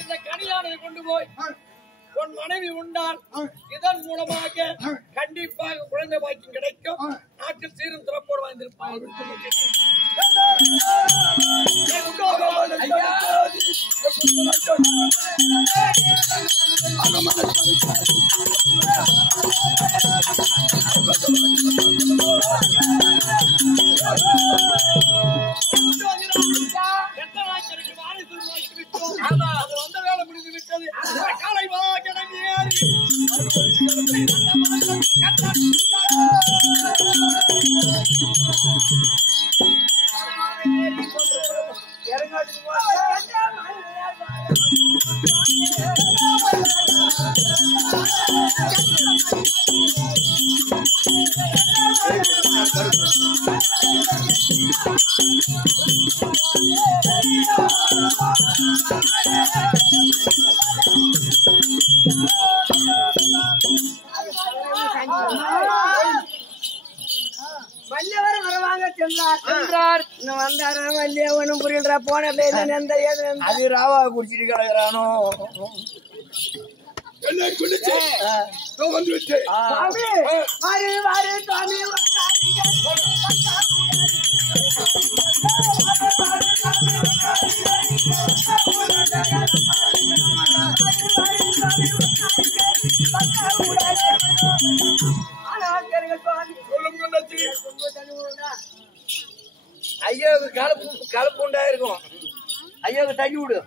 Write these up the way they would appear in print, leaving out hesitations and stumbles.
இந்த கனியானதை கொண்டு போய் உன் மனைவி உண்டால் இதன் மூலமாக கண்டிப்பாக குழந்தை பாக்கியம் கிடைக்கும். நாட்டில் சீரும் சிறப்போடு வாழ்ந்திருப்பாங்க. வந்த வேலை முடிந்து விட்டது. காலை வல்லவர் வரவாங்க சென்றார். வந்தாரா வல்லிய ஒண்ணும் புரியல. போன அது ராவா குடிச்சிட்டு கிடக்குறானோ. ஐயாவுக்கு கலப்பு உண்டாயிருக்கும். ஐயாவுக்கு தண்ணி விடு.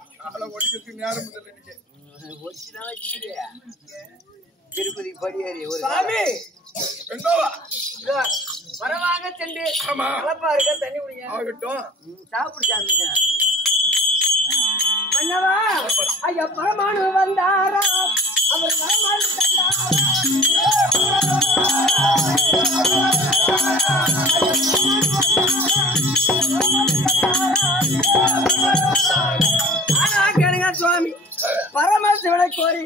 திருப்பதி படியேறி ஒரு வரவாங்க சென்று கலப்பா இருக்க தண்ணி விடுங்க. சாப்பிடு சாமி. மன்னவா ஐயா பரமானு வந்தாரா? அவர் பரமானு தந்தாரா? கேளுங்க சுவாமி. பரமசிவனை கோரி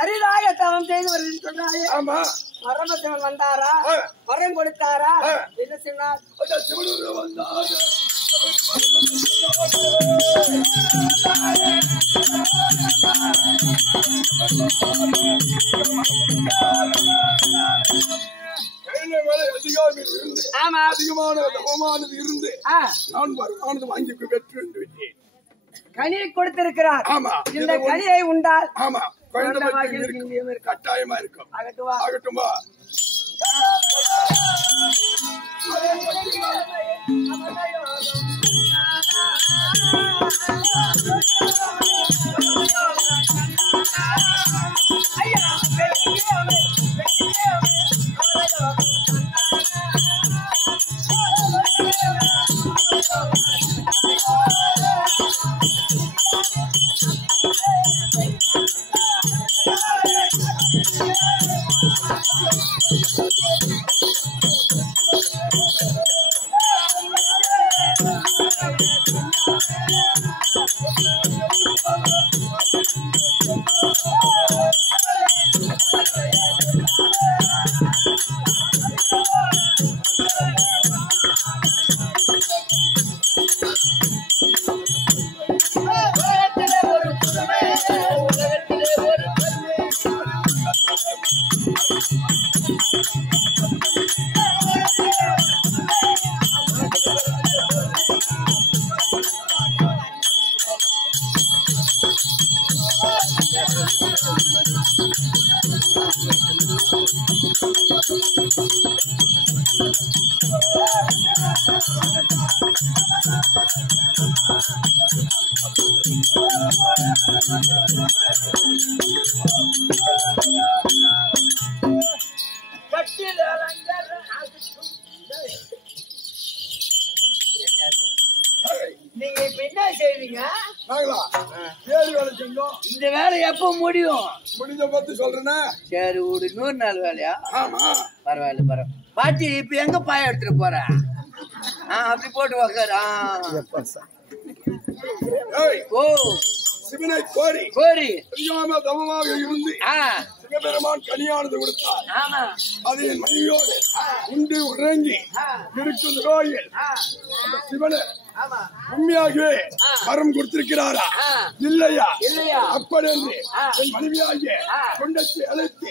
அரிதாக தவம் செய்து வருது சொன்னாரே. பரமசிவன் வந்தாரா? வரம் கொடுத்தாரா? என்ன சொன்னார்? கனியை கொடுத்திருக்கிறார். இந்த கனியை உண்டால் கட்டாயமா இருக்கும். ஆகட்டுமா? நீங்க இப்ப என்ன செய்வீங்க? இந்த வேலை எப்ப முடியும்? முடிஞ்ச பத்தி சொல்றேன்னா சரி ஒரு 100 நாள் வேலையா? பரவாயில்ல பரவாயில்ல. பாட்டி இப்ப எங்க பாய எடுத்துட்டு போற? அப்படி போட்டு உக்காரு. ஓ சிவனை கோரி தவமாக இருந்து சிவபெருமான் கனியானது கொடுத்தார். ஆமா. அது என் மனைவியோடு உண்டு உறங்கி இருக்கும் கோயில் சிவனை உண்மையாகவே வரம் கொடுத்திருக்கிறாரா இல்லையா? அப்படி என்று என் மனைவியாகிய கொண்டத்தை அழைத்து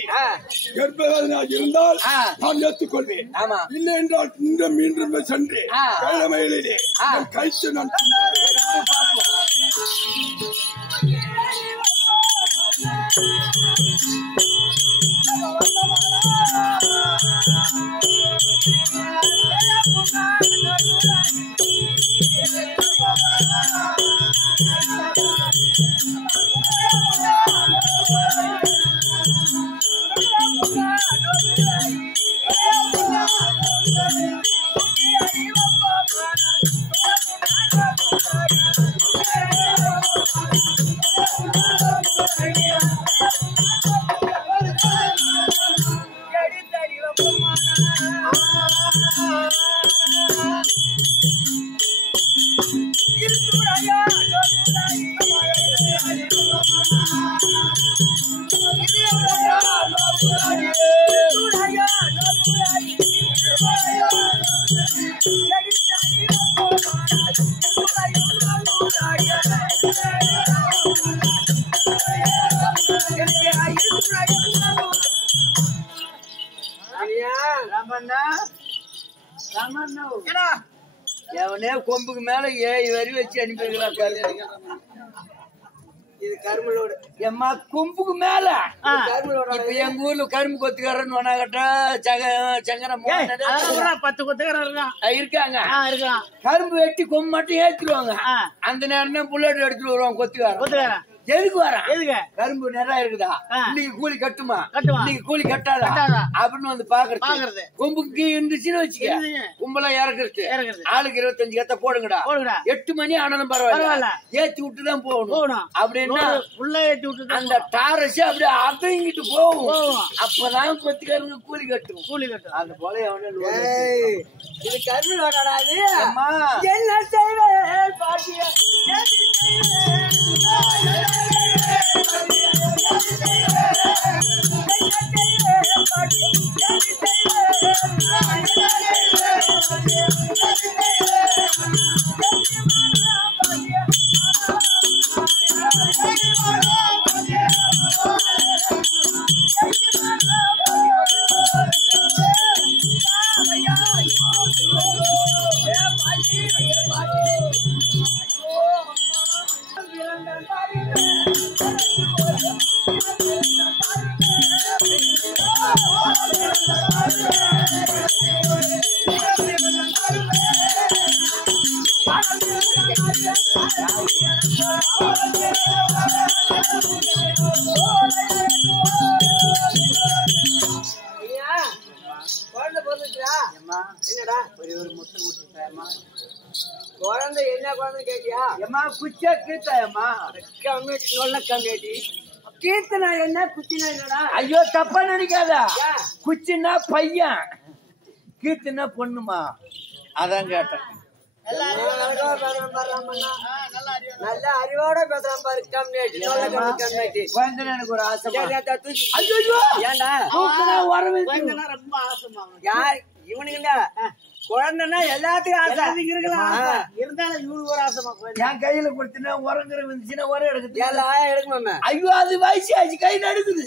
கர்ப்பவேதனாக இருந்தால் நான் ஏற்றுக்கொள்வேன். இல்லை என்றால் மீண்டும் சென்று கைலமையிலே கைத்து நான் எவனே கொம்புக்கு மேல 7 வரி வச்சு அனுப்பிடுறான். இது கரும்புலோடு எம்மா கொம்புக்கு மேல இப்ப எங்க ஊர்ல கரும்பு கொத்துக்காரன்னு ஒன்னாகட்டா சங்கரம் 10 கொத்துக்காரர் இருக்காங்க. கரும்பு வெட்டி கொம்பு மட்டும் ஏத்திடுவாங்க. அந்த நேரம் புல்லட் எடுத்துட்டு வருவாங்க கொத்துக்காரன். எதுக்கு வரான்? கரும்பு நிறைய இருக்குதா, இன்னைக்கு கூலி கட்டுமா, இன்னைக்கு கூலி கட்டாதா அப்படின்னு வந்து பாக்குறது. கொம்புக்கு இருந்துச்சுன்னு வச்சுக்க, கும்பலா இறக்குறது. ஆளுக்கு 25 கத்த போடுங்கடா. 8 மணி ஆனாலும் பரவாயில்ல, ஏத்தி விட்டுதான் போகணும். அப்படின்னா அந்த டாரஸ் அப்படியே அடங்கிட்டு போகும். அப்பதான் கொத்துக்காரங்க கூலி கட்டும். அந்த போல இது கரும்பு என்ன செய்வேன் பாட்டியா குழந்தை என்ன குழந்தை கேட்டியா? எம்மா குச்சா கீர்த்தாயம்மா கம்மிட்டி கீர்த்தனா என்ன குச்சினா என்னடா? ஐயோ தப்பா நினைக்காத. குச்சின்னா பையன், கீர்த்தனா பொண்ணுமா, அதான் கேட்டேன். நல்ல அறிவோட பேசுறான் பாரு. கம்மிட்டி எனக்கு ஒரு ஆசை. ஏன்டா ரொம்ப ஆசைமா யார் இவனுக்குண்டா? குழந்தைன்னா எல்லாத்துக்கும் ஆசை இருந்தாலும் இவனுக்கு ஒரு ஆசைமா. என் கையில கொடுத்தா உரங்குற வந்துச்சுன்னா உரம் எடுக்குது. எடுக்கணுமே. ஐயோ அது வயசு ஆச்சு, கை நடுக்குது,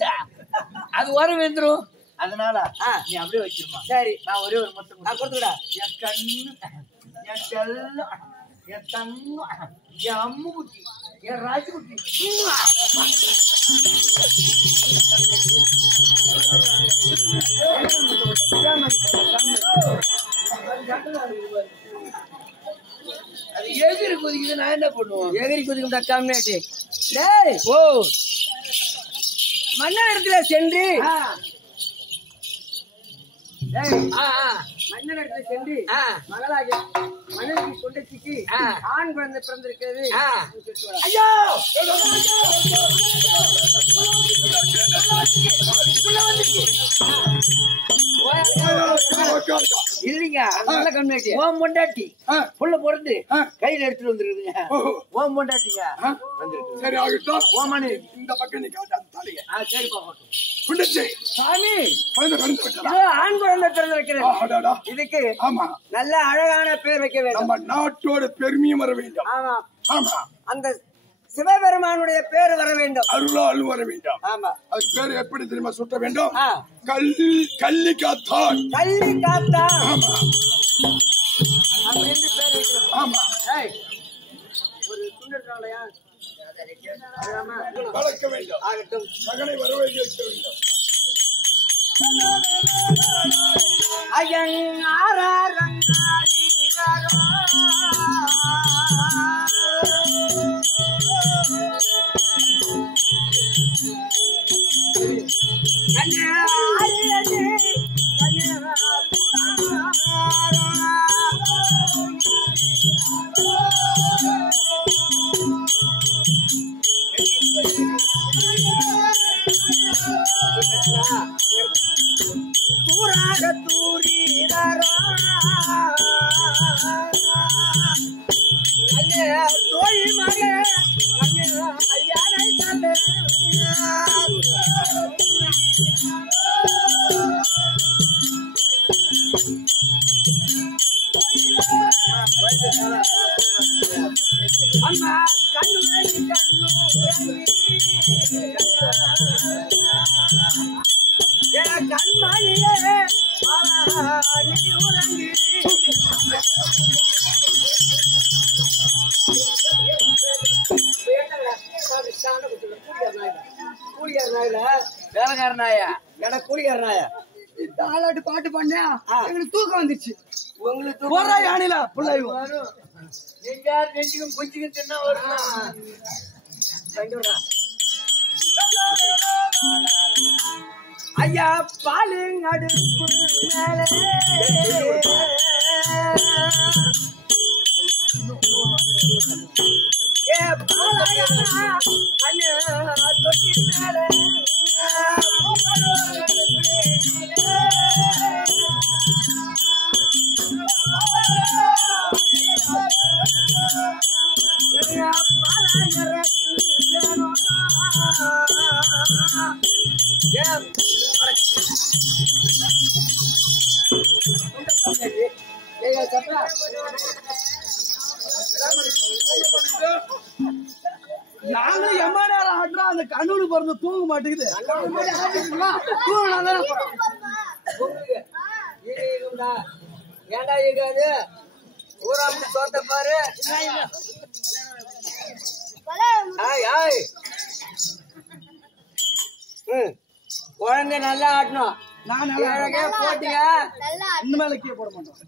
அது உரம் வந்துடும். அதனால நீ அப்படியே வச்சிருமா. சரி, நான் ஒரே ஒரு மொத்தம் நான் கொடுத்துடா. என் கண்ணு, என் செல்லம், என் தங்கம், என் அம்மு குட்டி, என் ராஜகுட்டி. அது எகிரி குதிக்குது, நான் என்ன பண்ணுவோம்? எகிரி குதிக்கும் கம்மியாச்சு. ஓ மன்னர் இடத்துல சென்று மன்னர் இடத்துல சென்று மகளாக மனைவி கொண்டச்சிக்கு ஆண் குழந்தை பிறந்திருக்கிறது. ஐயோ இருக்கா? இல்லைங்க நல்ல கம்யூனிட்டி ஓம் பொண்டாட்டி புள்ள பிறந்து கையில எடுத்துட்டு வந்துருக்குதுங்க ஓம் பொண்டாட்டிங்க வந்துருக்கு. சரி ஆகட்டும். ஓமனு இந்த பக்கம் நீ காட்டு அந்த தாலிய. சரி பாக்கட்டும். குண்டச்சி சாமி குழந்தை பிறந்து விட்டதா? ஆண் குழந்தை பிறந்து வைக்கிறேன். ஆடாடா. இதுக்கு ஆமா நல்ல அழகான பேர் வைக்க வேண்டும். நம்ம நாட்டோட பெருமையும் வர வேண்டும். ஆமா ஆமா அந்த சிவபெருமானுடைய பேர் வர வேண்டும். அருளால் வர வேண்டும். ஆமா அது பேர் எப்படி தெரியுமா சுட்ட வேண்டும்? ஆ. கள்ளி காத்தான். கள்ளி காத்தா ஆமா அப்படின்னு பேர் வைக்கணும். ஆமா ஏய், ஒரு துண்டு இருக்காங்களையா வளர்க்க வேண்டும். ஆகட்டும். மகனை வரவேற்க வைக்க வேண்டும். வேலைக்காரனாயா எனக்கு கூலிக்காரனாயா தாலாட்டு பாட்டு பண்ண எங்களுக்கு தூக்கம் வந்துச்சு. உங்களுக்கு போறா யானில பிள்ளையும் நெஞ்சுக்கும் கொஞ்சிக்கும் தின்னா வருமா ஐயா பாலிங் அடுப்பு மேலே ஏ பாலாயா தொட்டி மேலே நாங்களும் எம்மா நேரம் ஆடுறோம். அந்த கண்ணூரு பிறந்த தூங்க மாட்டேங்குது. ஏண்டா இருக்காது ஊராம தோட்ட பாரு. குழந்தை நல்லா ஆட்டணும். நான் போட்டீங்க இன்னும் மேல கீழே போட மாட்டோம்.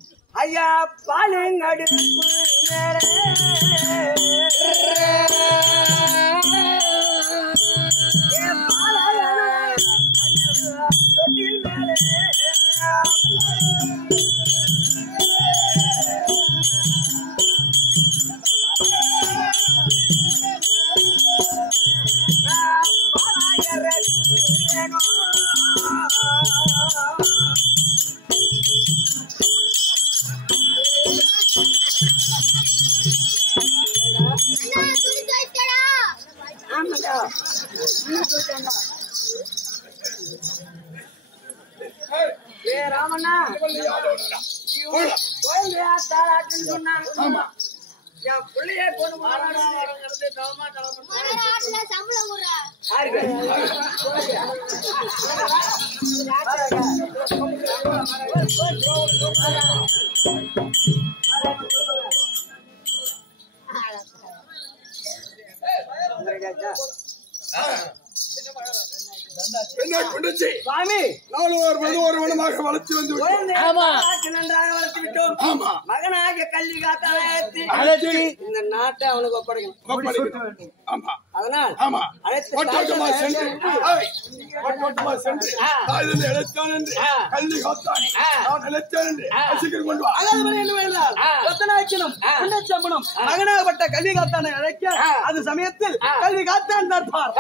ஐயா பாலுங்கடு தொட்டில் மேலே ராமண்ணா குழந்தையா தாளாட்டுன்னு சொன்னாங்க. என் பிள்ளைய கொண்டு என்ன குண்டச்சி சுவாமி நாலு ஒரு மனமாக வளர்ச்சி வந்து நன்றாக வளர்த்து விட்டோம். ஆமா மகனாக கல்வி காத்தாலயத்தி இந்த நாட்டை அவனுக்கு ஒப்படைக்கணும். ஆமா அதனால் ஆமா ஒட்டோட்டமா சென்று தாயிலிருந்து இழைத்தான் என்று கல்வி காத்தானே நான் இழைத்தேன் என்று சீக்கிரம் கொண்டு வா. அதாவது என்ன வேண்டாம் ரத்தனாக்கினம் புண்ணச்சம்பனம் மகனாகப்பட்ட கல்வி காத்தானை அழைக்க அது சமயத்தில் கல்வி காத்தான் தர்பார்.